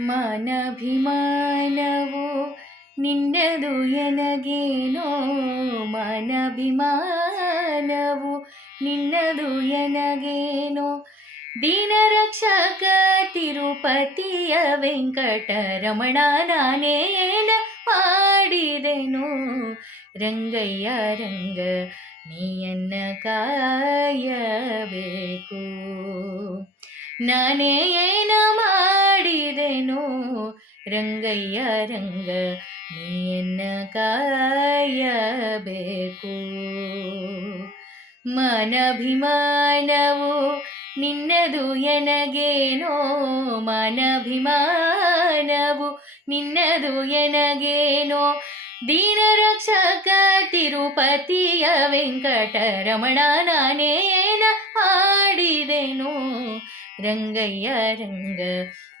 ಮಾನಭಿಮಾನವು, ನಿನ್ನದು ಎನಗೇನೋ? ಮಾನಭಿಮಾನವು, ನಿನ್ನದು ಎನಗೇನೋ? ದೀನರಕ್ಷಕ ತಿರುಪತಿಯ ವೆಂಕಟರಮಣ ನಾನೇನ ಮಾಡಿದೆನು? ರಂಗಯ್ಯ, ರಂಗ, ನೀಯನ್ನ ಕಾಯಬೇಕು. ನಾನೇ ಏನ ಮಾಡಿದೆನು? ರಂಗಯ್ಯ, ರಂಗ ನೀನ್ನ ಕಾಯಬೇಕು. ಮನಭಿಮಾನವು ನಿನ್ನದು ಎನಗೇನೋ? ಮನಭಿಮಾನವು ನಿನ್ನದು ಎನಗೇನೋ? ದೀನರಕ್ಷಕ ತಿರುಪತಿಯ ವೆಂಕಟರಮಣ ನಾನೇನ ಮಾಡಿದೆನು? ರಂಗಯ್ಯ ರಂಗ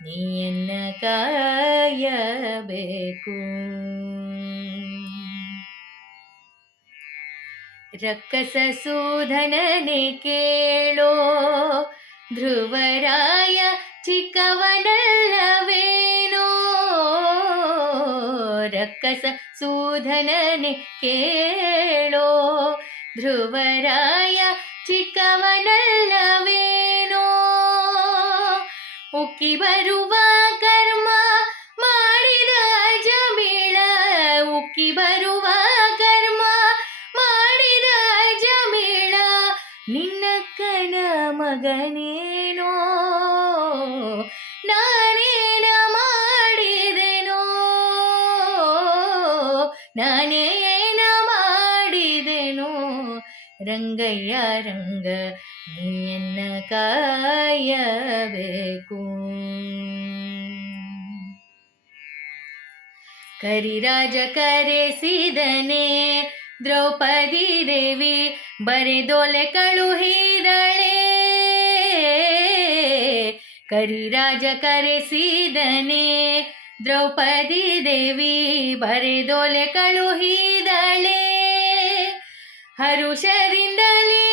ನೀಯನ್ನ ಕಾಯಬೇಕು ರಕ್ಕಸ ಸೂಧನನೆ ಕೇಳೋ ಧ್ರುವರಾಯ ಚಿಕ್ಕವನಲ್ಲವೇನೋ ರಕ್ಕಸ ಸೂಧನನೆ ಕೇಳೋ ಧ್ರುವರಾಯ ಚಿಕ್ಕವನಲ್ಲವೇನೋ ಉಕ್ಕಿ ಬರುವ ಕರ್ಮ ಮಾಡಿದ ಜಮಿಳ ಉಕ್ಕಿ ಬರುವ ಕರ್ಮ ಮಾಡಿದ ಜಮಿಳ ನಿನ್ನಕ್ಕನ ಮಗನೇನೋ ನಾನೇನ ಮಾಡಿದೆನೋ ನಾನೇನ ಮಾಡಿದೆನೋ ರಂಗಯ್ಯ ರಂಗ ನೀಯನ್ನ ಕಾಯಬೇಕು. ಕರಿರಾಜ ಕರೆಸಿದನೆ ದ್ರೌಪದಿ ದೇವಿ, ಬರೆದೊಲೆ ಕಳುಹಿದಳೆ. ಕರಿರಾಜ ಕರೆಸಿದನೆ ದ್ರೌಪದಿ ದೇವಿ, ಬರೆದೊಲೆ ಕಳುಹಿದಳೆ. ಹರುಷದಿಂದಲೇ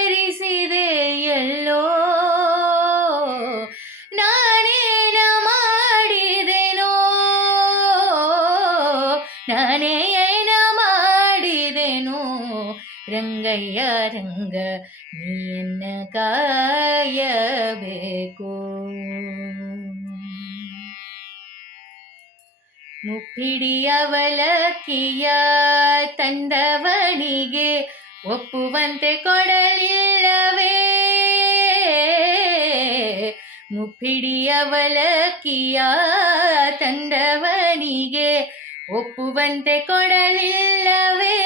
ಪರಿಹರಿಸಿದೆ ಎಲ್ಲೋ ನಾನೇನ ಮಾಡಿದೆನೋ ನಾನೇ ಏನ ಮಾಡಿದೆನೋ ರಂಗಯ್ಯ ರಂಗ ನೀಯನ್ನ ಕಾಯಬೇಕು ಮುಪ್ಪಿಡಿಯವಲಕ್ಕಿಯ ತಂದವನಿಗೆ ಒಪ್ಪುವಂತೆ ಕೊಡಲಿಲ್ಲವೇ? ಮುಪ್ಪಿಡಿಯವಲಕ್ಕಿಯ ತಂದವನಿಗೆ ಒಪ್ಪುವಂತೆ ಕೊಡಲಿಲ್ಲವೇ?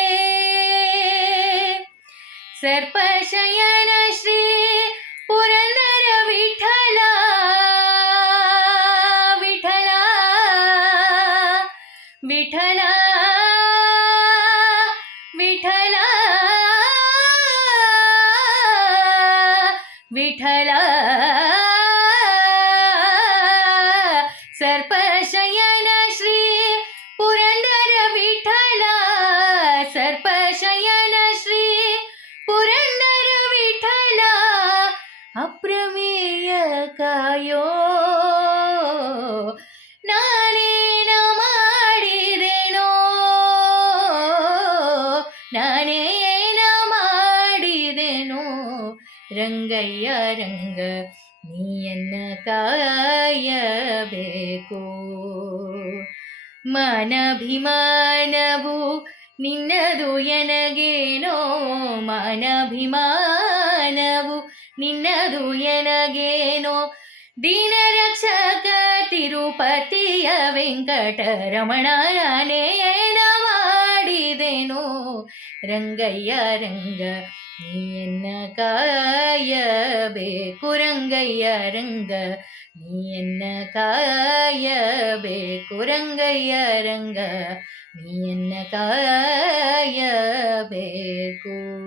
ಸರ್ಪಶಯನ ಶ್ರೀ ಪುರಂದರ ವಿಠಲ ವಿಠಲ ವಿಠಲ विठ्ठल. सर्पशयन श्री पुरंदर विठ्ठल. सर्पशयन श्री पुरंदर विठ्ठल. अप्रमेय कायो. ನಾನೇ ರಂಗಯ್ಯ ರಂಗ, ನೀಯನ್ನ ಕಾಯಬೇಕು. ಮಾನಭಿಮಾನವು ನಿನ್ನದು ಎನಗೇನೋ, ಮನಭಿಮಾನವು ನಿನ್ನದು ಎನಗೇನೋ. ದೀನರಕ್ಷಕ ತಿರುಪತಿಯ ವೆಂಕಟರಮಣ ನಾನೇನ ಮಾಡಿದೆನೋ. ರಂಗಯ್ಯ ರಂಗ, ನೀಯನ್ನ ಕಾಯಬೇಕು ರಂಗಯ್ಯ ರಂಗ ನೀಯನ್ನ ಕಾಯಬೇಕು ರಂಗಯ್ಯ ರಂಗ ನೀಯನ್ನ ಕಾಯಬೇಕು